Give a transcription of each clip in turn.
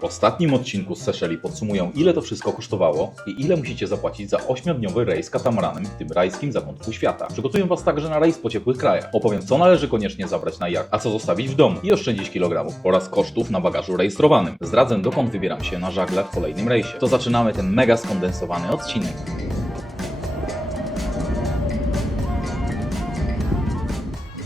W ostatnim odcinku z Seszeli podsumuję, ile to wszystko kosztowało i ile musicie zapłacić za 8-dniowy rejs katamaranem w tym rajskim zakątku świata. Przygotuję Was także na rejs po ciepłych krajach. Opowiem, co należy koniecznie zabrać na jacht, a co zostawić w domu i oszczędzić kilogramów oraz kosztów na bagażu rejestrowanym. Zdradzę, dokąd wybieram się na żagle w kolejnym rejsie. To zaczynamy ten mega skondensowany odcinek.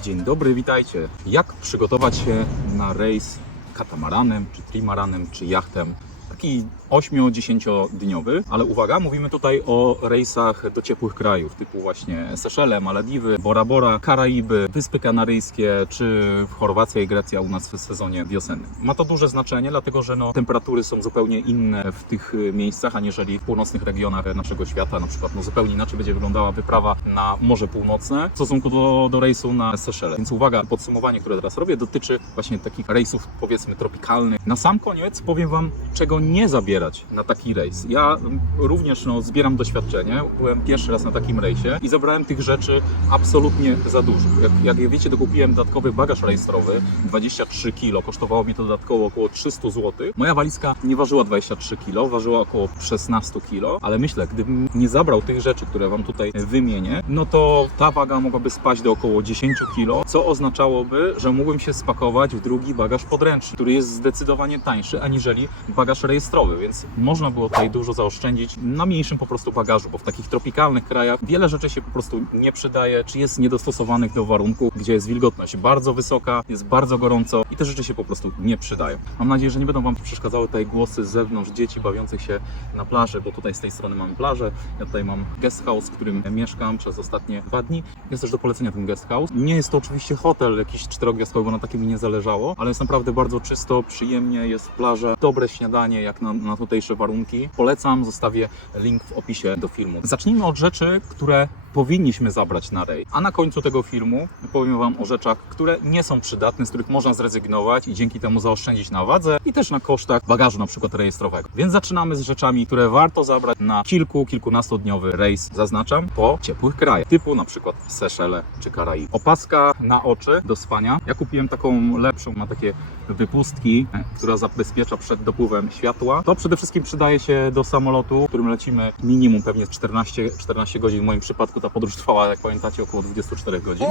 Dzień dobry, witajcie. Jak przygotować się na rejs katamaranem, czy trimaranem, czy jachtem? Taki 8-10 dniowy, ale uwaga, mówimy tutaj o rejsach do ciepłych krajów, typu właśnie Seszele, Malediwy, Bora Bora, Karaiby, Wyspy Kanaryjskie, czy Chorwacja i Grecja u nas w sezonie wiosennym. Ma to duże znaczenie, dlatego że temperatury są zupełnie inne w tych miejscach, aniżeli w północnych regionach naszego świata. Na przykład zupełnie inaczej będzie wyglądała wyprawa na Morze Północne w stosunku do rejsu na Seszele. Więc uwaga, podsumowanie, które teraz robię, dotyczy właśnie takich rejsów, powiedzmy, tropikalnych. Na sam koniec powiem Wam, czego nie zabierać na taki rejs. Ja również zbieram doświadczenie. Byłem pierwszy raz na takim rejsie i zabrałem tych rzeczy absolutnie za dużo. Jak wiecie, dokupiłem dodatkowy bagaż rejestrowy, 23 kg. Kosztowało mi to dodatkowo około 300 zł. Moja walizka nie ważyła 23 kg, ważyła około 16 kg, ale myślę, gdybym nie zabrał tych rzeczy, które Wam tutaj wymienię, no to ta waga mogłaby spaść do około 10 kg, co oznaczałoby, że mógłbym się spakować w drugi bagaż podręczny, który jest zdecydowanie tańszy aniżeli bagaż rejestrowy, więc można było tutaj dużo zaoszczędzić na mniejszym po prostu bagażu, bo w takich tropikalnych krajach wiele rzeczy się po prostu nie przydaje, czy jest niedostosowanych do warunków, gdzie jest wilgotność bardzo wysoka, jest bardzo gorąco i te rzeczy się po prostu nie przydają. Mam nadzieję, że nie będą Wam przeszkadzały tutaj głosy z zewnątrz dzieci bawiących się na plaży, bo tutaj z tej strony mamy plażę, ja tutaj mam guest house, w którym mieszkam przez ostatnie 2 dni. Jest też do polecenia ten guest house. Nie jest to oczywiście hotel jakiś 4-gwiazdkowy, bo na takim mi nie zależało, ale jest naprawdę bardzo czysto, przyjemnie, jest plaża, dobre śniadanie jak na tutejsze warunki. Polecam, zostawię link w opisie do filmu. Zacznijmy od rzeczy, które powinniśmy zabrać na rejs, a na końcu tego filmu powiem Wam o rzeczach, które nie są przydatne, z których można zrezygnować i dzięki temu zaoszczędzić na wadze i też na kosztach bagażu na przykład rejestrowego. Więc zaczynamy z rzeczami, które warto zabrać na kilkunastodniowy rejs, zaznaczam, po ciepłych krajach, typu na przykład Seszele czy Karaiby. Opaska na oczy do spania. Ja kupiłem taką lepszą, ma takie wypustki, która zabezpiecza przed dopływem światła. To przede wszystkim przydaje się do samolotu, w którym lecimy minimum pewnie 14 godzin. W moim przypadku ta podróż trwała, jak pamiętacie, około 24 godzin.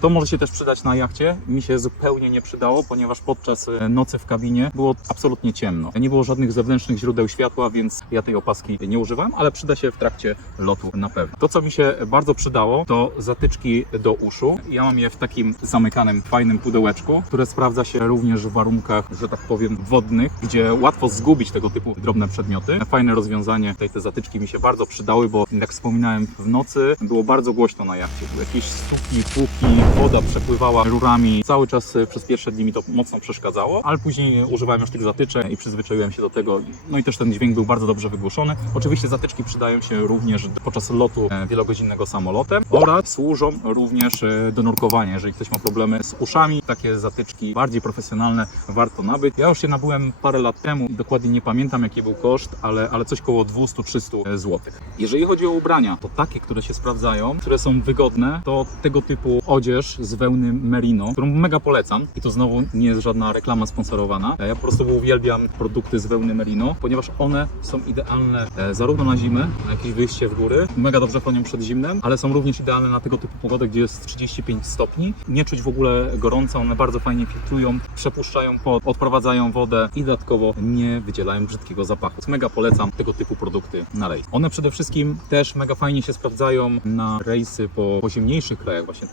To może się też przydać na jachcie. Mi się zupełnie nie przydało, ponieważ podczas nocy w kabinie było absolutnie ciemno. Nie było żadnych zewnętrznych źródeł światła, więc ja tej opaski nie używam, ale przyda się w trakcie lotu na pewno. To, co mi się bardzo przydało, to zatyczki do uszu. Ja mam je w takim zamykanym, fajnym pudełeczku, które sprawdza się również w warunkach, że tak powiem, wodnych, gdzie łatwo zgubić tego typu drobne przedmioty. Fajne rozwiązanie. Tutaj te zatyczki mi się bardzo przydały, bo jak wspominałem, w nocy było bardzo głośno na jachcie. Były jakieś stuki, puki, woda przepływała rurami. Cały czas przez pierwsze dni mi to mocno przeszkadzało, ale później używałem już tych zatyczek i przyzwyczaiłem się do tego. No i też ten dźwięk był bardzo dobrze wygłuszony. Oczywiście zatyczki przydają się również podczas lotu wielogodzinnego samolotem oraz służą również do nurkowania. Jeżeli ktoś ma problemy z uszami, takie zatyczki bardziej profesjonalne warto nabyć. Ja już się nabyłem parę lat temu, dokładnie nie pamiętam jaki był koszt, ale coś koło 200-300 zł. Jeżeli chodzi o ubrania, to takie, które się sprawdzają, które są wygodne, to tego typu odzież z wełny merino, którą mega polecam i to znowu nie jest żadna reklama sponsorowana. Ja po prostu uwielbiam produkty z wełny merino, ponieważ one są idealne zarówno na zimę, na jakieś wyjście w góry, mega dobrze chronią przed zimnem, ale są również idealne na tego typu pogodę, gdzie jest 35 stopni. Nie czuć w ogóle gorąco, one bardzo fajnie filtrują, przepuszczają pot, odprowadzają wodę i dodatkowo nie wydzielają brzydkiego zapachu. Mega polecam tego typu produkty na rejs. One przede wszystkim też mega fajnie się sprawdzają na rejsy po zimniejszych krajach, właśnie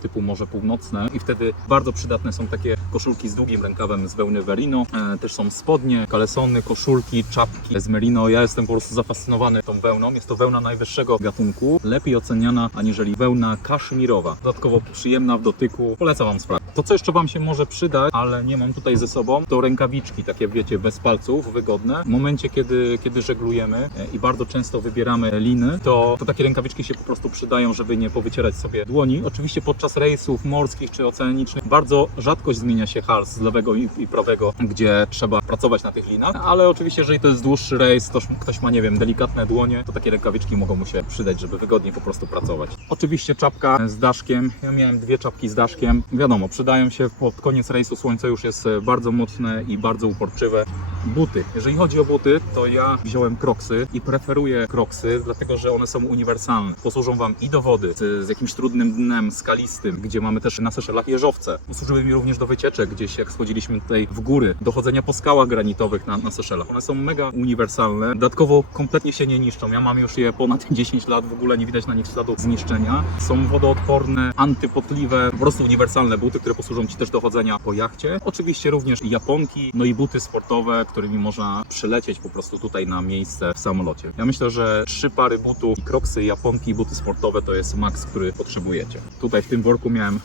typu Morze Północne i wtedy bardzo przydatne są takie koszulki z długim rękawem z wełny merino. Też są spodnie, kalesony, koszulki, czapki z merino. Ja jestem po prostu zafascynowany tą wełną. Jest to wełna najwyższego gatunku, lepiej oceniana aniżeli wełna kaszmirowa. Dodatkowo przyjemna w dotyku. Polecam Wam sprawę. To, co jeszcze Wam się może przydać, ale nie mam tutaj ze sobą, to rękawiczki, takie wiecie, bez palców, wygodne. W momencie, kiedy żeglujemy i bardzo często wybieramy liny, to takie rękawiczki się po prostu przydają, żeby nie powycierać sobie dłoni. Oczywiście podczas rejsów morskich czy oceanicznych bardzo rzadko zmienia się hals z lewego i prawego, gdzie trzeba pracować na tych linach, ale oczywiście jeżeli to jest dłuższy rejs, ktoś ma, nie wiem, delikatne dłonie, to takie rękawiczki mogą mu się przydać, żeby wygodniej po prostu pracować. Oczywiście czapka z daszkiem. Ja miałem 2 czapki z daszkiem. Wiadomo, przydają się pod koniec rejsu, słońce już jest bardzo mocne i bardzo uporczywe. Buty. Jeżeli chodzi o buty, to ja wziąłem Crocsy i preferuję Crocsy, dlatego że one są uniwersalne. Posłużą Wam i do wody z jakimś trudnym dnem skalistym, gdzie mamy też na Seszelach jeżowce. Posłużyły mi również do wycieczek, gdzieś jak schodziliśmy tutaj w góry, do chodzenia po skałach granitowych na Seszelach. One są mega uniwersalne, dodatkowo kompletnie się nie niszczą. Ja mam już je ponad 10 lat, w ogóle nie widać na nich śladów zniszczenia. Są wodoodporne, antypotliwe, po prostu uniwersalne buty, które posłużą Ci też do chodzenia po jachcie. Oczywiście również japonki, no i buty sportowe, którymi można przylecieć po prostu tutaj na miejsce w samolocie. Ja myślę, że 3 pary butów, Crocsy, japonki i buty sportowe to jest maks, który potrzebujecie. Tutaj w tym worku miałem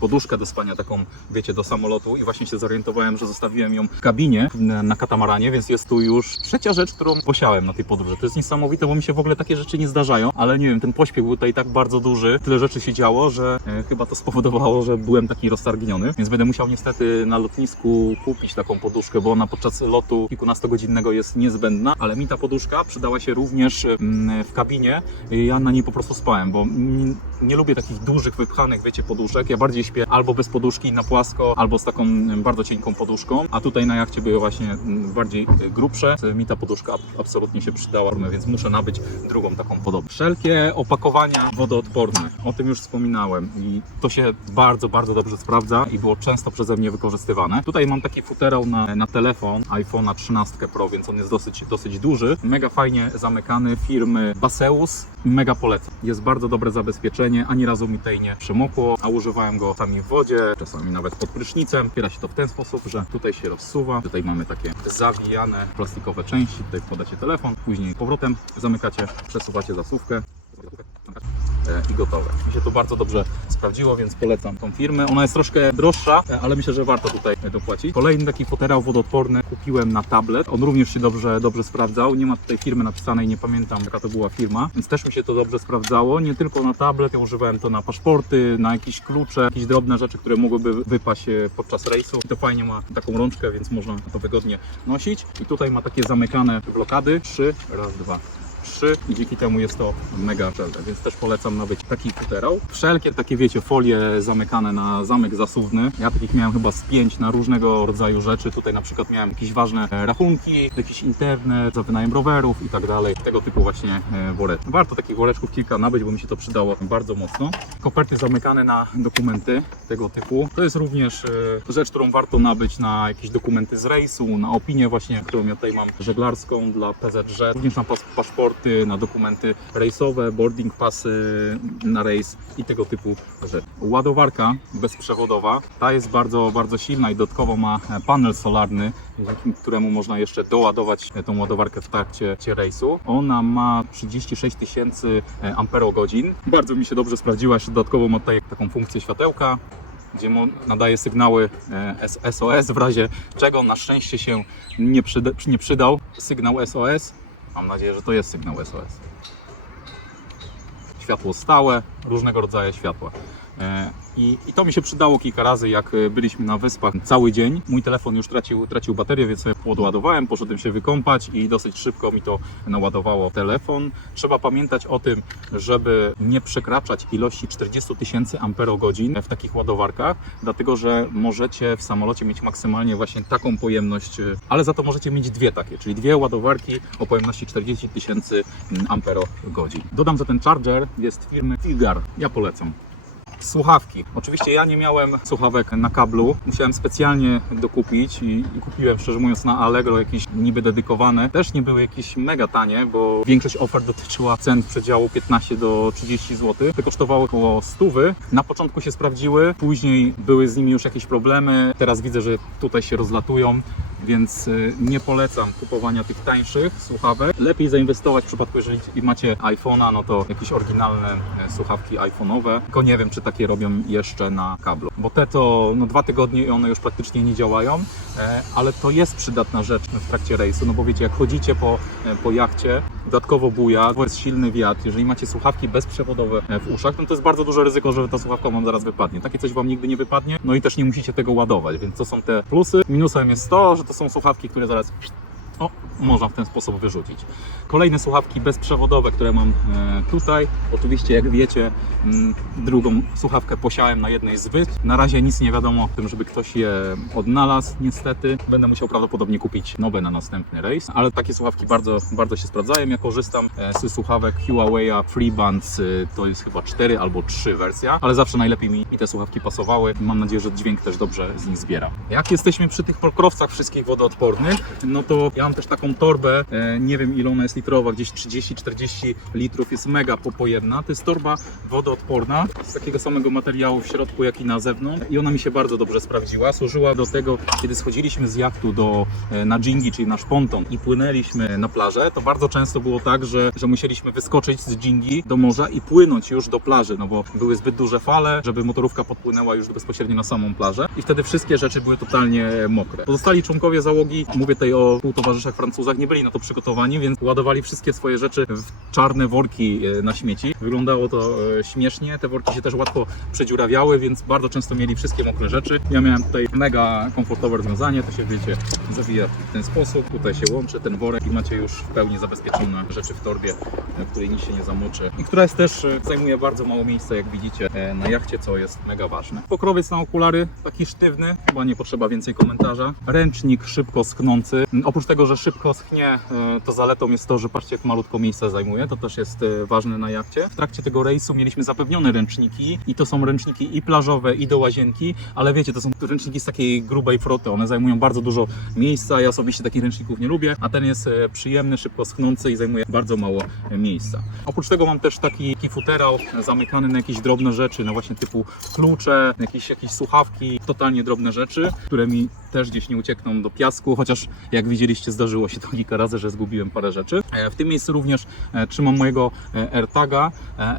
poduszkę do spania, taką, wiecie, do samolotu i właśnie się zorientowałem, że zostawiłem ją w kabinie na katamaranie, więc jest tu już trzecia rzecz, którą posiałem na tej podróży. To jest niesamowite, bo mi się w ogóle takie rzeczy nie zdarzają, ale nie wiem, ten pośpiech był tutaj tak bardzo duży, tyle rzeczy się działo, że chyba to spowodowało, że byłem taki roztargniony, więc będę musiał niestety na lotnisku kupić taką poduszkę, bo ona podczas lotu kilkunastogodzinnego jest niezbędna, ale mi ta poduszka przydała się również w kabinie. Ja na niej po prostu spałem, bo nie lubię takich dużych, wypchanych, wiecie, poduszek. Ja bardziej śpię albo bez poduszki na płasko, albo z taką bardzo cienką poduszką, a tutaj na jachcie były właśnie bardziej grubsze. Mi ta poduszka absolutnie się przydała, więc muszę nabyć drugą taką podobną. Wszelkie opakowania wodoodporne, o tym już wspominałem i to się bardzo, bardzo dobrze sprawdza i było często przeze mnie wykorzystywane. Tutaj mam taki futerał na telefon iPhone'a 13 Pro, więc on jest dosyć duży. Mega fajnie zamykany, firmy Baseus. Mega polecam. Jest bardzo dobre zabezpieczenie, ani razu mi tej nie przemokło, a używałem go czasami w wodzie, czasami nawet pod prysznicem. Otwiera się to w ten sposób, że tutaj się rozsuwa. Tutaj mamy takie zawijane plastikowe części, tutaj wkładacie telefon, później powrotem zamykacie, przesuwacie zasuwkę i gotowe. Mi się to bardzo dobrze sprawdziło, więc polecam tą firmę. Ona jest troszkę droższa, ale myślę, że warto tutaj dopłacić. Kolejny taki futerał wodoodporny kupiłem na tablet. On również się dobrze sprawdzał. Nie ma tutaj firmy napisanej, nie pamiętam jaka to była firma, więc też mi się to dobrze sprawdzało. Nie tylko na tablet, ja używałem to na paszporty, na jakieś klucze, jakieś drobne rzeczy, które mogłyby wypaść podczas rejsu. I to fajnie ma taką rączkę, więc można to wygodnie nosić. I tutaj ma takie zamykane blokady. 3, raz, 2, 3 i dzięki temu jest to mega szczelne, więc też polecam nabyć taki futerał. Wszelkie takie, wiecie, folie zamykane na zamek zasuwny. Ja takich miałem chyba z 5 na różnego rodzaju rzeczy. Tutaj na przykład miałem jakieś ważne rachunki, jakiś internet, za wynajem rowerów i tak dalej. Tego typu właśnie woreczki. Warto takich woreczków kilka nabyć, bo mi się to przydało bardzo mocno. Koperty zamykane na dokumenty tego typu. To jest również rzecz, którą warto nabyć na jakieś dokumenty z rejsu, na opinię właśnie, którą ja tutaj mam żeglarską dla PZŻ, również na paszporty, na dokumenty rejsowe, boarding passy na rejs i tego typu rzeczy. Ładowarka bezprzewodowa, ta jest bardzo, bardzo silna i dodatkowo ma panel solarny, dzięki któremu można jeszcze doładować tą ładowarkę w trakcie rejsu. Ona ma 36 000 amperogodzin. Bardzo mi się dobrze sprawdziła, jeszcze dodatkowo ma tutaj taką funkcję światełka, gdzie nadaje sygnały SOS, w razie czego na szczęście się nie przydał sygnał SOS. Mam nadzieję, że to jest sygnał SOS. Światło stałe, różnego rodzaju światła. I to mi się przydało kilka razy, jak byliśmy na wyspach cały dzień. Mój telefon już tracił baterię, więc sobie podładowałem, poszedłem się wykąpać i dosyć szybko mi to naładowało telefon. Trzeba pamiętać o tym, żeby nie przekraczać ilości 40 000 amperogodzin w takich ładowarkach, dlatego że możecie w samolocie mieć maksymalnie właśnie taką pojemność, ale za to możecie mieć dwie takie, czyli dwie ładowarki o pojemności 40 000 amperogodzin. Dodam, że ten charger jest firmy Figar. Ja polecam. Słuchawki. Oczywiście ja nie miałem słuchawek na kablu, musiałem specjalnie dokupić i kupiłem, szczerze mówiąc, na Allegro jakieś niby dedykowane. Też nie były jakieś mega tanie, bo większość ofert dotyczyła cen w przedziału 15 do 30 zł. Te kosztowały około 100. Na początku się sprawdziły, później były z nimi już jakieś problemy. Teraz widzę, że tutaj się rozlatują, więc nie polecam kupowania tych tańszych słuchawek. Lepiej zainwestować w przypadku, jeżeli macie iPhone'a, no to jakieś oryginalne słuchawki iPhone'owe. Tylko nie wiem, czy takie robią jeszcze na kablu, bo te to 2 tygodnie i one już praktycznie nie działają, ale to jest przydatna rzecz w trakcie rejsu, no bo wiecie, jak chodzicie po jachcie, dodatkowo buja, bo jest silny wiatr, jeżeli macie słuchawki bezprzewodowe w uszach, no to jest bardzo duże ryzyko, że ta słuchawka wam zaraz wypadnie. Takie coś wam nigdy nie wypadnie, no i też nie musicie tego ładować, więc to są te plusy. Minusem jest to, że to są słuchawki, które zaraz można w ten sposób wyrzucić. Kolejne słuchawki bezprzewodowe, które mam tutaj. Oczywiście, jak wiecie, drugą słuchawkę posiałem na jednej z wysp. Na razie nic nie wiadomo o tym, żeby ktoś je odnalazł, niestety. Będę musiał prawdopodobnie kupić nowe na następny rejs, ale takie słuchawki bardzo się sprawdzają. Ja korzystam z słuchawek Huawei'a FreeBuds, to jest chyba 4 albo 3 wersja, ale zawsze najlepiej mi te słuchawki pasowały. Mam nadzieję, że dźwięk też dobrze z nich zbiera. Jak jesteśmy przy tych pokrowcach wszystkich wodoodpornych, no to ja mam też taką torbę, nie wiem ile ona jest litrowa, gdzieś 30-40 litrów, jest mega pojemna. To jest torba wodoodporna, z takiego samego materiału w środku, jak i na zewnątrz, i ona mi się bardzo dobrze sprawdziła. Służyła do tego, kiedy schodziliśmy z jachtu na dżingi, czyli nasz ponton, i płynęliśmy na plażę, to bardzo często było tak, że musieliśmy wyskoczyć z dżingi do morza i płynąć już do plaży, no bo były zbyt duże fale, żeby motorówka podpłynęła już bezpośrednio na samą plażę, i wtedy wszystkie rzeczy były totalnie mokre. Pozostali członkowie załogi, mówię tutaj o współtowarzyszach Francuzach, nie byli na to przygotowani, więc ładowali wszystkie swoje rzeczy w czarne worki na śmieci. Wyglądało to śmiesznie, te worki się też łatwo przedziurawiały, więc bardzo często mieli wszystkie mokre rzeczy. Ja miałem tutaj mega komfortowe rozwiązanie, to się, wiecie, zawija w ten sposób, tutaj się łączy ten worek i macie już w pełni zabezpieczone rzeczy w torbie, w której nic się nie zamoczy i która jest też, zajmuje bardzo mało miejsca, jak widzicie, na jachcie, co jest mega ważne. Pokrowiec na okulary, taki sztywny, chyba nie potrzeba więcej komentarza. Ręcznik szybko schnący. Oprócz tego, że szybko schnie, to zaletą jest to, że patrzcie, jak malutko miejsca zajmuje, to też jest ważne na jachcie. W trakcie tego rejsu mieliśmy zapewnione ręczniki i to są ręczniki i plażowe, i do łazienki, ale wiecie, to są ręczniki z takiej grubej froty, one zajmują bardzo dużo miejsca, ja osobiście takich ręczników nie lubię, a ten jest przyjemny, szybko schnący i zajmuje bardzo mało miejsca. Oprócz tego mam też taki futerał zamykany na jakieś drobne rzeczy, no właśnie typu klucze, jakieś słuchawki, totalnie drobne rzeczy, które mi też gdzieś nie uciekną do piasku, chociaż jak widzieliście, zdarzyło się to kilka razy, że zgubiłem parę rzeczy. W tym miejscu również trzymam mojego AirTaga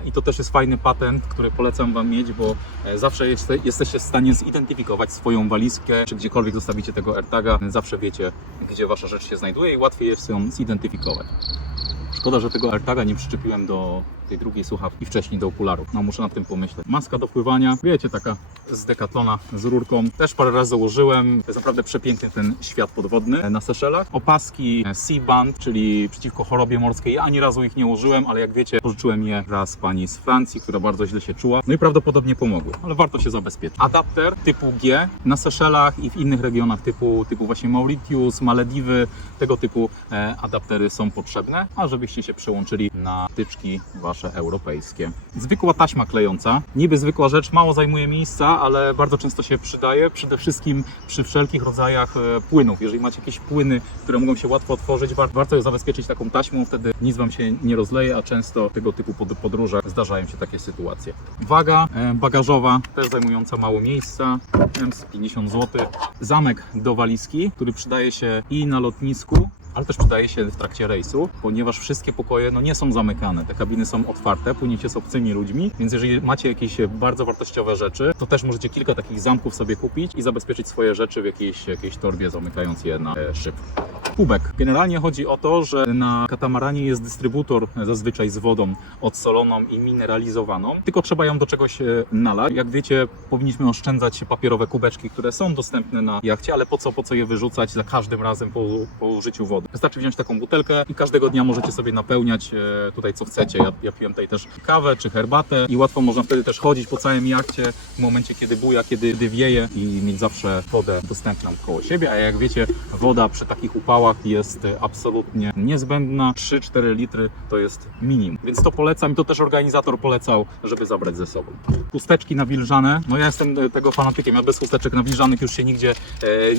i to też jest fajny patent, który polecam Wam mieć, bo zawsze jesteście w stanie zidentyfikować swoją walizkę, czy gdziekolwiek zostawicie tego AirTaga, zawsze wiecie, gdzie Wasza rzecz się znajduje i łatwiej jest ją zidentyfikować. Szkoda, że tego AirTaga nie przyczepiłem do tej drugiej słuchawki wcześniej, do okularów. No, muszę nad tym pomyśleć. Maska do pływania, wiecie, taka z Decathlona z rurką. Też parę razy założyłem. To jest naprawdę przepiękny ten świat podwodny na Seszelach. Opaski Sea-Band, czyli przeciwko chorobie morskiej. Ja ani razu ich nie użyłem, ale jak wiecie, pożyczyłem je raz pani z Francji, która bardzo źle się czuła. No i prawdopodobnie pomogły, ale warto się zabezpieczyć. Adapter typu G na Seszelach i w innych regionach typu właśnie Mauritius, Malediwy, tego typu adaptery są potrzebne, a żebyście się przełączyli na tyczki wasze europejskie. Zwykła taśma klejąca, niby zwykła rzecz, mało zajmuje miejsca, ale bardzo często się przydaje, przede wszystkim przy wszelkich rodzajach płynów. Jeżeli macie jakieś płyny, które mogą się łatwo otworzyć, warto je zabezpieczyć taką taśmą, wtedy nic Wam się nie rozleje, a często w tego typu podróżach zdarzają się takie sytuacje. Waga bagażowa, też zajmująca mało miejsca, z 50 zł. Zamek do walizki, który przydaje się i na lotnisku, ale też przydaje się w trakcie rejsu, ponieważ wszystkie pokoje nie są zamykane, te kabiny są otwarte, płyniecie z obcymi ludźmi, więc jeżeli macie jakieś bardzo wartościowe rzeczy, to też możecie kilka takich zamków sobie kupić i zabezpieczyć swoje rzeczy w jakiejś torbie, zamykając je na szyb. Kubek. Generalnie chodzi o to, że na katamaranie jest dystrybutor zazwyczaj z wodą odsoloną i mineralizowaną, tylko trzeba ją do czegoś nalać. Jak wiecie, powinniśmy oszczędzać papierowe kubeczki, które są dostępne na jachcie, ale po co je wyrzucać za każdym razem po użyciu wody. Wystarczy wziąć taką butelkę i każdego dnia możecie sobie napełniać tutaj co chcecie. Ja piłem tutaj też kawę czy herbatę i łatwo można wtedy też chodzić po całym jachcie w momencie, kiedy buja, kiedy wieje, i mieć zawsze wodę dostępną koło siebie, a jak wiecie, woda przy takich upałach jest absolutnie niezbędna. 3-4 litry to jest minimum, więc to polecam i to też organizator polecał, żeby zabrać ze sobą. Chusteczki nawilżane, no ja jestem tego fanatykiem, ja bez chusteczek nawilżanych już się nigdzie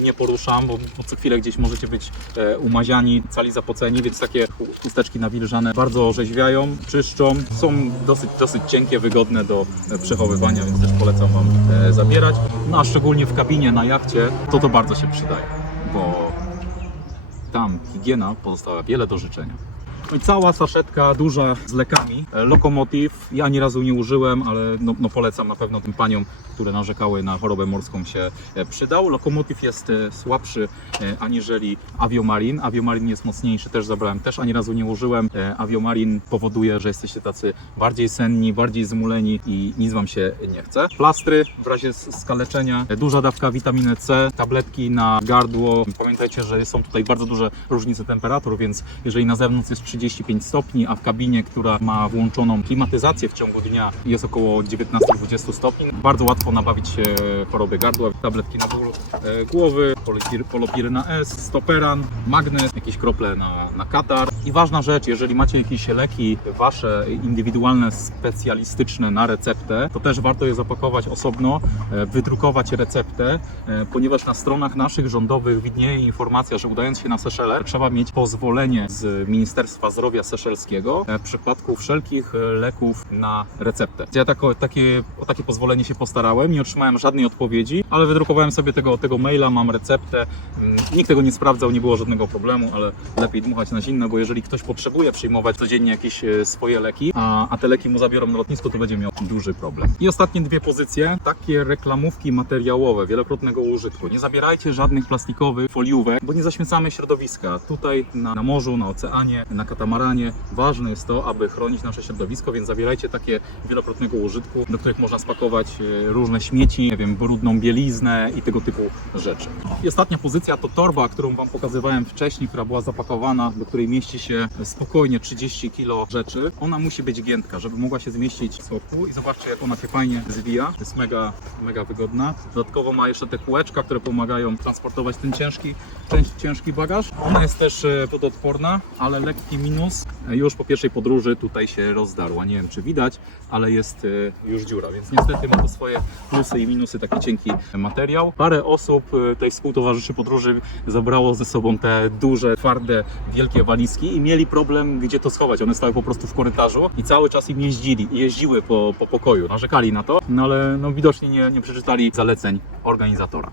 nie poruszam, bo co chwilę gdzieś możecie być umaziani, cali zapoceni, więc takie chusteczki nawilżane bardzo orzeźwiają, czyszczą, są dosyć cienkie, wygodne do przechowywania, więc też polecam Wam zabierać. No a szczególnie w kabinie na jachcie to bardzo się przydaje, bo tam higiena pozostała wiele do życzenia. No i cała saszetka duża z lekami. Lokomotiv, ja ani razu nie użyłem, ale no polecam na pewno tym paniom, które narzekały na chorobę morską, się przydał. Lokomotiv jest słabszy aniżeli Aviomarin. Aviomarin jest mocniejszy, też zabrałem, też ani razu nie użyłem. Aviomarin powoduje, że jesteście tacy bardziej senni, bardziej zmuleni i nic wam się nie chce. Plastry w razie skaleczenia, duża dawka witaminy C, tabletki na gardło. Pamiętajcie, że są tutaj bardzo duże różnice temperatur, więc jeżeli na zewnątrz jest 35 stopni, a w kabinie, która ma włączoną klimatyzację w ciągu dnia, jest około 19-20 stopni, bardzo łatwo nabawić się choroby gardła. Tabletki na ból głowy, Polopirena S, Stoperan, magnes, jakieś krople na katar. I ważna rzecz, jeżeli macie jakieś leki wasze indywidualne, specjalistyczne na receptę, to też warto je zapakować osobno, wydrukować receptę, ponieważ na stronach naszych rządowych widnieje informacja, że udając się na Seszele, trzeba mieć pozwolenie z Ministerstwa Zdrowia Seszelskiego w przypadku wszelkich leków na receptę. Ja o takie pozwolenie się postarałem, nie otrzymałem żadnej odpowiedzi, ale wydrukowałem sobie tego maila, mam receptę. Nikt tego nie sprawdzał, nie było żadnego problemu, ale lepiej dmuchać na zimno, bo jeżeli ktoś potrzebuje przyjmować codziennie jakieś swoje leki, a te leki mu zabiorą na lotnisku, to będzie miał duży problem. I ostatnie dwie pozycje, takie reklamówki materiałowe, wielokrotnego użytku. Nie zabierajcie żadnych plastikowych foliówek, bo nie zaśmiecamy środowiska. Tutaj na morzu, na oceanie, na katamaranie ważne jest to, aby chronić nasze środowisko, więc zabierajcie takie wielokrotnego użytku, do których można spakować różne śmieci, nie wiem, brudną bieliznę i tego typu rzeczy. I ostatnia pozycja to torba, którą wam pokazywałem wcześniej, która była zapakowana, do której mieści się spokojnie 30 kg rzeczy. Ona musi być giętka, żeby mogła się zmieścić w soku i zobaczcie, jak ona się fajnie zwija. Jest mega wygodna. Dodatkowo ma jeszcze te kółeczka, które pomagają transportować ten ciężki bagaż. Ona jest też wodoodporna, ale lekki minus. Już po pierwszej podróży tutaj się rozdarła. Nie wiem, czy widać, ale jest już dziura, więc niestety ma to swoje plusy i minusy, taki cienki materiał. Parę osób, tej współtowarzyszy podróży, zabrało ze sobą te duże, twarde, wielkie walizki i mieli problem, gdzie to schować. One stały po prostu w korytarzu i cały czas im jeździły po pokoju. Narzekali na to, no ale widocznie nie przeczytali zaleceń organizatora.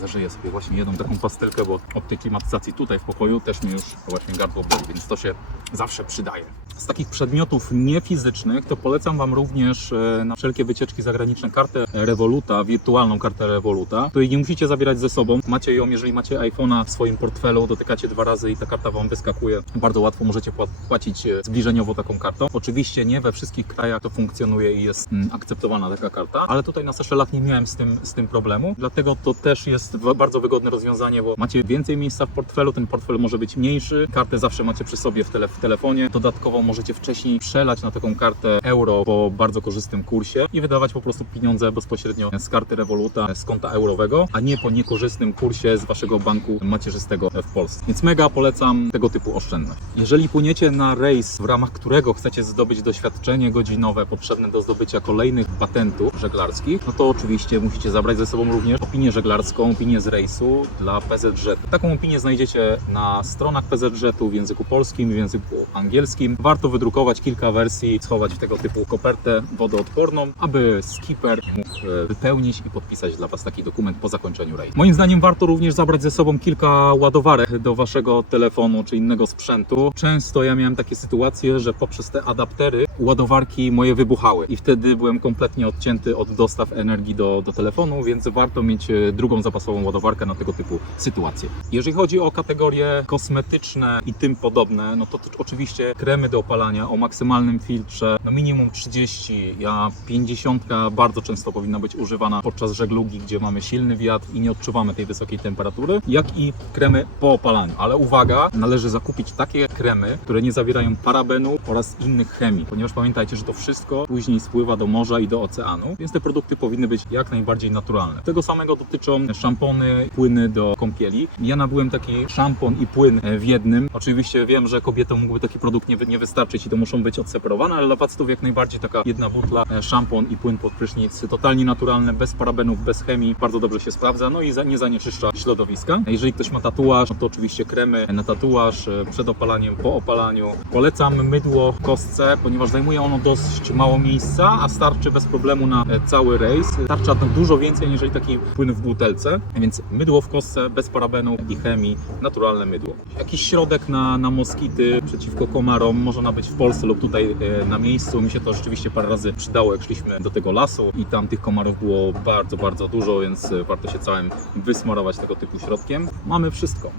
Zażyję sobie właśnie jedną taką pastylkę, bo od tej klimatyzacji tutaj w pokoju też mi już właśnie gardło boli, więc to się zawsze przydaje. Z takich przedmiotów niefizycznych to polecam wam również na wszelkie wycieczki zagraniczne kartę Revoluta, wirtualną kartę Revoluta, której nie musicie zabierać ze sobą. Macie ją, jeżeli macie iPhone'a w swoim portfelu, dotykacie 2 razy i ta karta wam wyskakuje. Bardzo łatwo możecie płacić zbliżeniowo taką kartą. Oczywiście nie we wszystkich krajach to funkcjonuje i jest akceptowana taka karta, ale tutaj na Seszelach nie miałem z tym problemu, dlatego to też jest bardzo wygodne rozwiązanie, bo macie więcej miejsca w portfelu, ten portfel może być mniejszy, kartę zawsze macie przy sobie w telefonie, dodatkowo możecie wcześniej przelać na taką kartę euro po bardzo korzystnym kursie i wydawać po prostu pieniądze bezpośrednio z karty Revoluta, z konta eurowego, a nie po niekorzystnym kursie z waszego banku macierzystego w Polsce. Więc mega polecam tego typu oszczędność. Jeżeli płyniecie na rejs, w ramach którego chcecie zdobyć doświadczenie godzinowe potrzebne do zdobycia kolejnych patentów żeglarskich, no to oczywiście musicie zabrać ze sobą również opinię żeglarską, opinię z rejsu dla PZŻ. Taką opinię znajdziecie na stronach PZŻ-u w języku polskim, w języku angielskim. Warto wydrukować kilka wersji, schować w tego typu kopertę wodoodporną, aby skipper mógł wypełnić i podpisać dla was taki dokument po zakończeniu rejsu. Moim zdaniem warto również zabrać ze sobą kilka ładowarek do waszego telefonu czy innego sprzętu. Często ja miałem takie sytuacje, że poprzez te adaptery ładowarki moje wybuchały i wtedy byłem kompletnie odcięty od dostaw energii do telefonu, więc warto mieć drugą zapasową ładowarkę na tego typu sytuacje. Jeżeli chodzi o kategorie kosmetyczne i tym podobne, no to oczywiście kremy do opalania o maksymalnym filtrze, no minimum 30, a 50 bardzo często powinna być używana podczas żeglugi, gdzie mamy silny wiatr i nie odczuwamy tej wysokiej temperatury, jak i kremy po opalaniu. Ale uwaga, należy zakupić takie kremy, które nie zawierają parabenu oraz innych chemii, ponieważ pamiętajcie, że to wszystko później spływa do morza i do oceanu, więc te produkty powinny być jak najbardziej naturalne. Tego samego dotyczą szampony, płyny do kąpieli. Ja nabyłem taki szampon i płyn w jednym. Oczywiście wiem, że kobietom mógłby taki produkt nie wystarczyć i to muszą być odseparowane, ale dla facetów jak najbardziej taka jedna butla szampon i płyn pod prysznic, totalnie naturalne, bez parabenów, bez chemii, bardzo dobrze się sprawdza, no i nie zanieczyszcza środowiska. Jeżeli ktoś ma tatuaż, no to oczywiście kremy na tatuaż, przed opalaniem, po opalaniu. Polecam mydło w kostce, ponieważ zajmuje ono dość mało miejsca, a starczy bez problemu na cały rejs. Starcza dużo więcej niż taki płyn w butelce. Więc mydło w kostce, bez parabenów i chemii, naturalne mydło. Jakiś środek na moskity, przeciwko komarom, może nabyć w Polsce lub tutaj na miejscu. Mi się to rzeczywiście parę razy przydało, jak szliśmy do tego lasu i tam tych komarów było bardzo, bardzo dużo, więc warto się całym wysmarować tego typu środkiem. Mamy wszystko.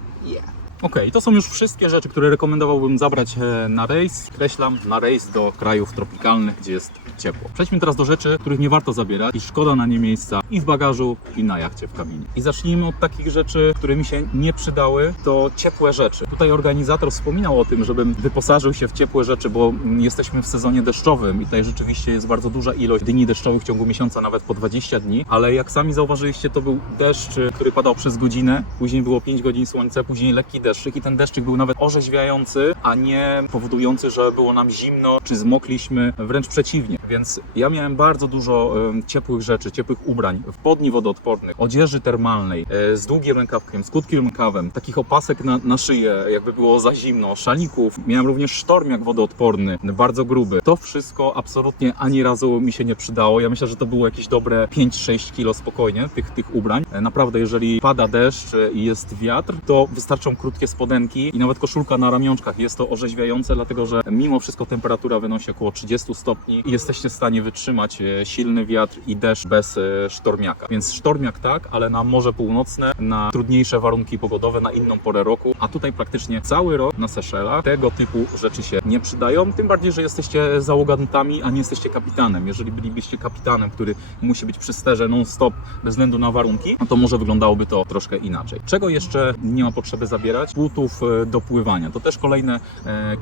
Okej, to są już wszystkie rzeczy, które rekomendowałbym zabrać na rejs. Skreślam, na rejs do krajów tropikalnych, gdzie jest ciepło. Przejdźmy teraz do rzeczy, których nie warto zabierać i szkoda na nie miejsca i w bagażu, i na jachcie w kabinie. I zacznijmy od takich rzeczy, które mi się nie przydały, to ciepłe rzeczy. Tutaj organizator wspominał o tym, żebym wyposażył się w ciepłe rzeczy, bo jesteśmy w sezonie deszczowym i tutaj rzeczywiście jest bardzo duża ilość dni deszczowych w ciągu miesiąca, nawet po 20 dni, ale jak sami zauważyliście, to był deszcz, który padał przez godzinę, później było 5 godzin słońca, później lekki deszczyk i ten deszczyk był nawet orzeźwiający, a nie powodujący, że było nam zimno, czy zmokliśmy, wręcz przeciwnie. Więc ja miałem bardzo dużo ciepłych rzeczy, ciepłych ubrań, spodni wodoodpornych, odzieży termalnej, z długim rękawkiem, z krótkim rękawem, takich opasek na szyję, jakby było za zimno, szalików. Miałem również sztormiak wodoodporny, bardzo gruby. To wszystko absolutnie ani razu mi się nie przydało. Ja myślę, że to było jakieś dobre 5-6 kilo spokojnie tych ubrań. Naprawdę, jeżeli pada deszcz i jest wiatr, to wystarczą krótkie spodenki i nawet koszulka na ramionczkach. Jest to orzeźwiające, dlatego że mimo wszystko temperatura wynosi około 30 stopni i jesteście w stanie wytrzymać silny wiatr i deszcz bez sztormiaka. Więc sztormiak tak, ale na Morze Północne, na trudniejsze warunki pogodowe, na inną porę roku, a tutaj praktycznie cały rok na Seszelach tego typu rzeczy się nie przydają, tym bardziej, że jesteście załogantami, a nie jesteście kapitanem. Jeżeli bylibyście kapitanem, który musi być przy sterze non-stop bez względu na warunki, no to może wyglądałoby to troszkę inaczej. Czego jeszcze nie ma potrzeby zabierać? Butów do pływania. To też kolejne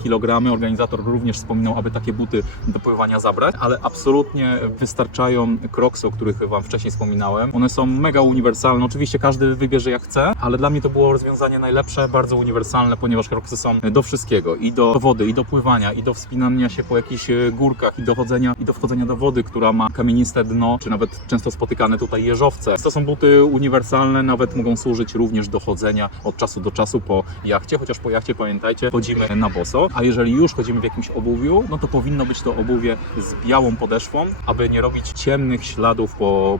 kilogramy. Organizator również wspominał, aby takie buty do pływania zabrać, ale absolutnie wystarczają Crocsy, o których Wam wcześniej wspominałem. One są mega uniwersalne. Oczywiście każdy wybierze jak chce, ale dla mnie to było rozwiązanie najlepsze, bardzo uniwersalne, ponieważ Crocsy są do wszystkiego. I do wody, i do pływania, i do wspinania się po jakichś górkach, i do wchodzenia do wody, która ma kamieniste dno, czy nawet często spotykane tutaj jeżowce. To są buty uniwersalne, nawet mogą służyć również do chodzenia od czasu do czasu po jachcie, chociaż po jachcie, pamiętajcie, chodzimy na boso, a jeżeli już chodzimy w jakimś obuwiu, no to powinno być to obuwie z białą podeszwą, aby nie robić ciemnych śladów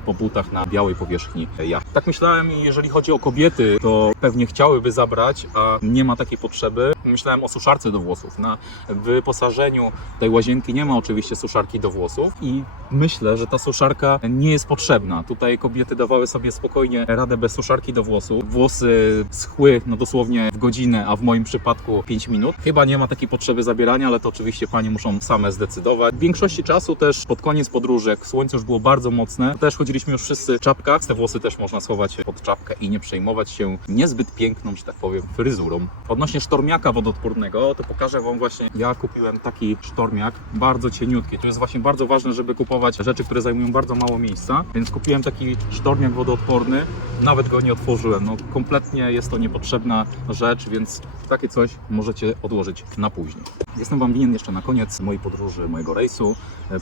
po butach na białej powierzchni jachty. Tak myślałem, i jeżeli chodzi o kobiety, to pewnie chciałyby zabrać, a nie ma takiej potrzeby. Myślałem o suszarce do włosów. Na wyposażeniu tej łazienki nie ma oczywiście suszarki do włosów i myślę, że ta suszarka nie jest potrzebna. Tutaj kobiety dawały sobie spokojnie radę bez suszarki do włosów. Włosy schły no dosłownie w godzinę, a w moim przypadku 5 minut. Chyba nie ma takiej potrzeby zabierania, ale to oczywiście panie muszą same zdecydować. W większości czasu też pod koniec podróży, jak słońce już było bardzo mocne, to też chodziliśmy już wszyscy w czapkach. Te włosy też można schować pod czapkę i nie przejmować się niezbyt piękną, że tak powiem, fryzurą. Odnośnie sztormiaka wodoodpornego, to pokażę Wam właśnie, ja kupiłem taki sztormiak, bardzo cieniutki. To jest właśnie bardzo ważne, żeby kupować rzeczy, które zajmują bardzo mało miejsca, więc kupiłem taki sztormiak wodoodporny, nawet go nie otworzyłem. No kompletnie jest to niepotrzebna rzecz, więc takie coś możecie odłożyć na później. Jestem Wam winien jeszcze na koniec mojej podróży, mojego rejsu,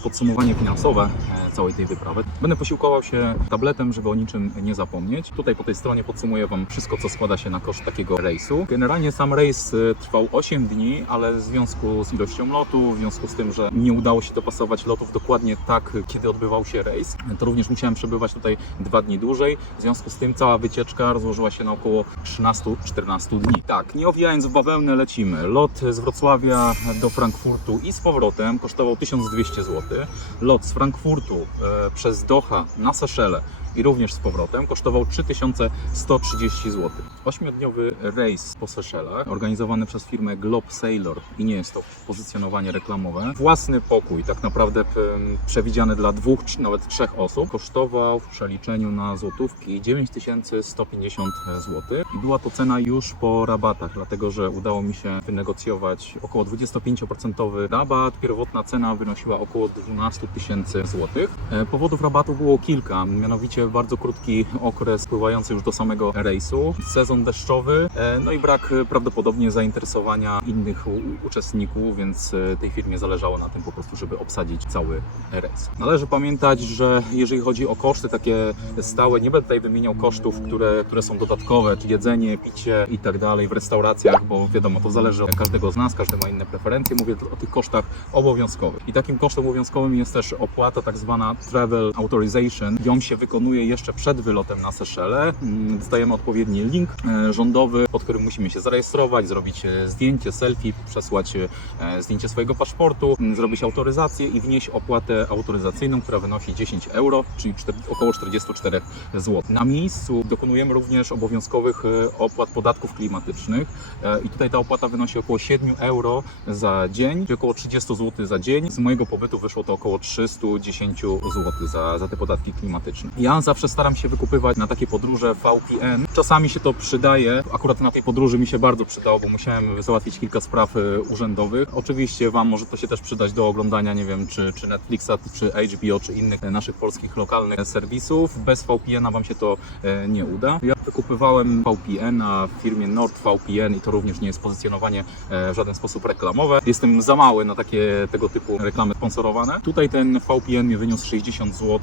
podsumowanie finansowe całej tej wyprawy. Będę posiłkował się tabletem, żeby o niczym nie zapomnieć. Tutaj po tej stronie podsumuję Wam wszystko, co składa się na koszt takiego rejsu. Generalnie sam rejs trwał 8 dni, ale w związku z ilością lotów, w związku z tym, że nie udało się dopasować lotów dokładnie tak, kiedy odbywał się rejs, to również musiałem przebywać tutaj 2 dni dłużej. W związku z tym cała wycieczka rozłożyła się na około 13-14 dni. Tak, nie owijając w bawełnę, lecimy. Lot z Wrocławia do Frankfurtu i z powrotem kosztował 1200 zł. Lot z Frankfurtu przez Doha na Seszele i również z powrotem kosztował 3130 zł. 8-dniowy rejs po Seszelach, organizowany przez firmę Globe Sailor i nie jest to pozycjonowanie reklamowe. Własny pokój, tak naprawdę przewidziany dla 2 czy nawet 3 osób, kosztował w przeliczeniu na złotówki 9150 zł. I była to cena już po rabatach, dlatego że udało mi się wynegocjować około 25% rabat. Pierwotna cena wynosiła około 12 000 zł. Powodów rabatu było kilka, mianowicie bardzo krótki okres pływający już do samego rejsu, sezon deszczowy, no i brak prawdopodobnie zainteresowania innych uczestników, więc tej firmie zależało na tym po prostu, żeby obsadzić cały rejs. Należy pamiętać, że jeżeli chodzi o koszty takie stałe, nie będę tutaj wymieniał kosztów, które są dodatkowe, czyli jedzenie, picie i tak dalej w restauracjach, bo wiadomo, to zależy od każdego z nas, każdy ma inne preferencje. Mówię o tych kosztach obowiązkowych. I takim kosztem obowiązkowym jest też opłata tak zwana Travel Authorization. Ją się wykonuje wykonuje jeszcze przed wylotem na Seszele. Dostajemy odpowiedni link rządowy, pod którym musimy się zarejestrować, zrobić zdjęcie, selfie, przesłać zdjęcie swojego paszportu, zrobić autoryzację i wnieść opłatę autoryzacyjną, która wynosi 10 euro, czyli około 44 zł. Na miejscu dokonujemy również obowiązkowych opłat podatków klimatycznych i tutaj ta opłata wynosi około 7 euro za dzień, czyli około 30 zł za dzień. Z mojego pobytu wyszło to około 310 zł za te podatki klimatyczne. Ja zawsze staram się wykupywać na takie podróże VPN. Czasami się to przydaje. Akurat na tej podróży mi się bardzo przydało, bo musiałem załatwić kilka spraw urzędowych. Oczywiście Wam może to się też przydać do oglądania, nie wiem, czy Netflixa, czy HBO, czy innych naszych polskich lokalnych serwisów. Bez VPN-a Wam się to nie uda. Ja wykupywałem VPN-a w firmie NordVPN i to również nie jest pozycjonowanie w żaden sposób reklamowe. Jestem za mały na takie tego typu reklamy sponsorowane. Tutaj ten VPN mi wyniósł 60 zł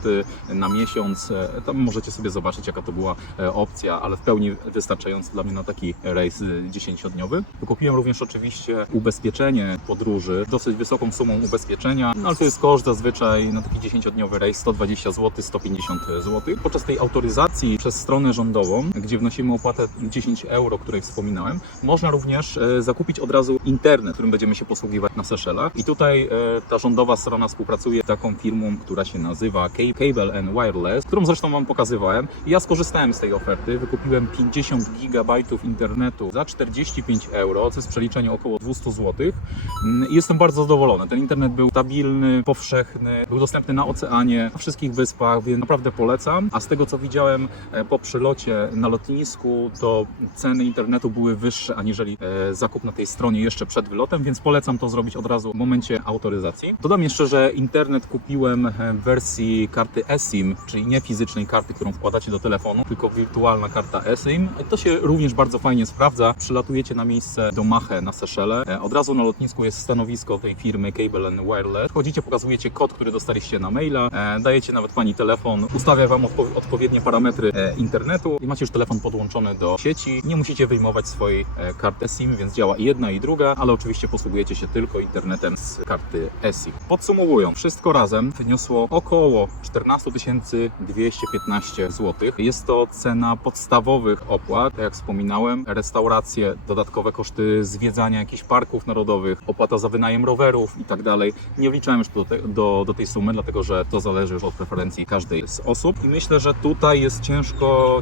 na miesiąc. Tam możecie sobie zobaczyć, jaka to była opcja, ale w pełni wystarczająca dla mnie na taki rejs 10-dniowy. Wykupiłem również oczywiście ubezpieczenie podróży, dosyć wysoką sumą ubezpieczenia, ale to jest koszt zazwyczaj na taki 10-dniowy rejs 120 zł, 150 zł. Podczas tej autoryzacji przez stronę rządową, gdzie wnosimy opłatę 10 euro, o której wspominałem, można również zakupić od razu internet, którym będziemy się posługiwać na Seszelach. I tutaj ta rządowa strona współpracuje z taką firmą, która się nazywa Cable and Wireless, którą zresztą Wam pokazywałem. Ja skorzystałem z tej oferty, wykupiłem 50 GB internetu za 45 euro, co jest przeliczenie około 200 zł. I jestem bardzo zadowolony. Ten internet był stabilny, powszechny, był dostępny na oceanie, na wszystkich wyspach, więc naprawdę polecam. A z tego, co widziałem po przylocie na lotnisku, to ceny internetu były wyższe aniżeli zakup na tej stronie jeszcze przed wylotem, więc polecam to zrobić od razu w momencie autoryzacji. Dodam jeszcze, że internet kupiłem w wersji karty eSIM, czyli nie fizycznej karty, którą wkładacie do telefonu, tylko wirtualna karta eSIM. To się również bardzo fajnie sprawdza. Przylatujecie na miejsce do Mache na Seszele. Od razu na lotnisku jest stanowisko tej firmy Cable and Wireless. Wchodzicie, pokazujecie kod, który dostaliście na maila, dajecie nawet pani telefon, ustawia Wam odpowiednie parametry internetu i macie już telefon podłączony do sieci. Nie musicie wyjmować swojej karty eSIM, więc działa i jedna i druga, ale oczywiście posługujecie się tylko internetem z karty eSIM. Podsumowując, wszystko razem wyniosło około 14 215 zł. Jest to cena podstawowych opłat, tak jak wspominałem, restauracje, dodatkowe koszty zwiedzania jakichś parków narodowych, opłata za wynajem rowerów i tak dalej. Nie wliczałem już do tej sumy, dlatego że to zależy już od preferencji każdej z osób i myślę, że tutaj jest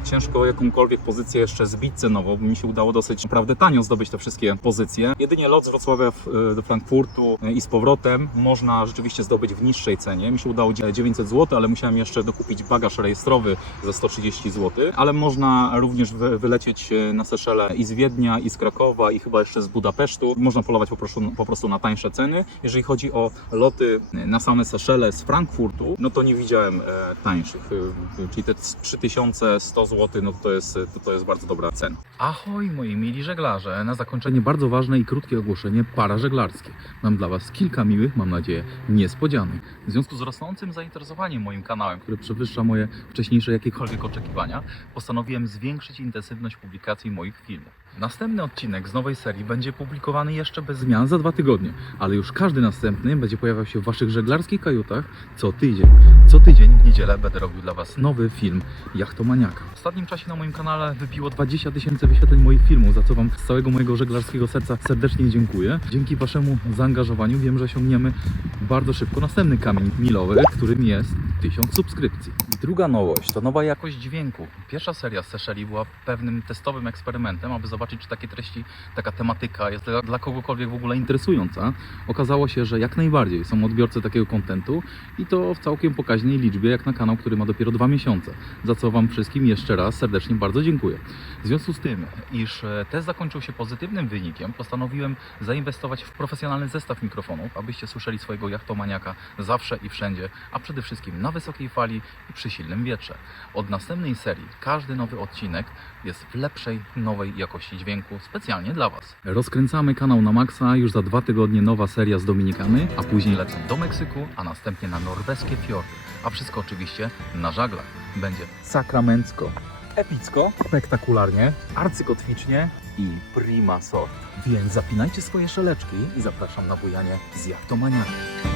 ciężko jakąkolwiek pozycję jeszcze zbić cenowo, bo mi się udało dosyć naprawdę tanio zdobyć te wszystkie pozycje. Jedynie lot z Wrocławia do Frankfurtu i z powrotem można rzeczywiście zdobyć w niższej cenie. Mi się udało 900 zł, ale musiałem jeszcze dokupić bagaż rejestrowy za 130 zł, ale można również wylecieć na Seszele i z Wiednia, i z Krakowa, i chyba jeszcze z Budapesztu. Można polować po prostu na tańsze ceny. Jeżeli chodzi o loty na same Seszele z Frankfurtu, no to nie widziałem tańszych, czyli te 3100 zł, no to jest bardzo dobra cena. Ahoj moi mili żeglarze, na zakończenie bardzo ważne i krótkie ogłoszenie parażeglarskie. Mam dla Was kilka miłych, mam nadzieję, niespodzianek. W związku z rosnącym zainteresowaniem moim kanałem, który przewyższa moje wcześniejsze jakiekolwiek oczekiwania, postanowiłem zwiększyć intensywność publikacji moich filmów. Następny odcinek z nowej serii będzie publikowany jeszcze bez zmian za 2 tygodnie, ale już każdy następny będzie pojawiał się w Waszych żeglarskich kajutach co tydzień. Co tydzień w niedzielę będę robił dla Was nowy film Jachtomaniaka. W ostatnim czasie na moim kanale wybiło 20 000 wyświetleń moich filmów, za co Wam z całego mojego żeglarskiego serca serdecznie dziękuję. Dzięki Waszemu zaangażowaniu wiem, że osiągniemy bardzo szybko następny kamień milowy, którym jest 1000 subskrypcji. Druga nowość to nowa jakość dźwięku. Pierwsza seria z Seszeli była pewnym testowym eksperymentem, aby zobaczyć, czy takie treści, taka tematyka jest dla kogokolwiek w ogóle interesująca. Okazało się, że jak najbardziej są odbiorcy takiego kontentu i to w całkiem pokaźnej liczbie, jak na kanał, który ma dopiero 2 miesiące. Za co Wam wszystkim jeszcze raz serdecznie bardzo dziękuję. W związku z tym, iż test zakończył się pozytywnym wynikiem, postanowiłem zainwestować w profesjonalny zestaw mikrofonów, abyście słyszeli swojego jachtomaniaka zawsze i wszędzie, a przede wszystkim na wysokiej fali i przy silnym wietrze. Od następnej serii każdy nowy odcinek jest w lepszej, nowej jakości dźwięku specjalnie dla Was. Rozkręcamy kanał na maksa, już za 2 tygodnie nowa seria z Dominikany, a później lecę do Meksyku, a następnie na norweskie fiordy. A wszystko oczywiście na żaglach. Będzie sakramencko, epicko, spektakularnie, arcykotwicznie i prima sort. Więc zapinajcie swoje szeleczki i zapraszam na bujanie z Jachtomaniakiem.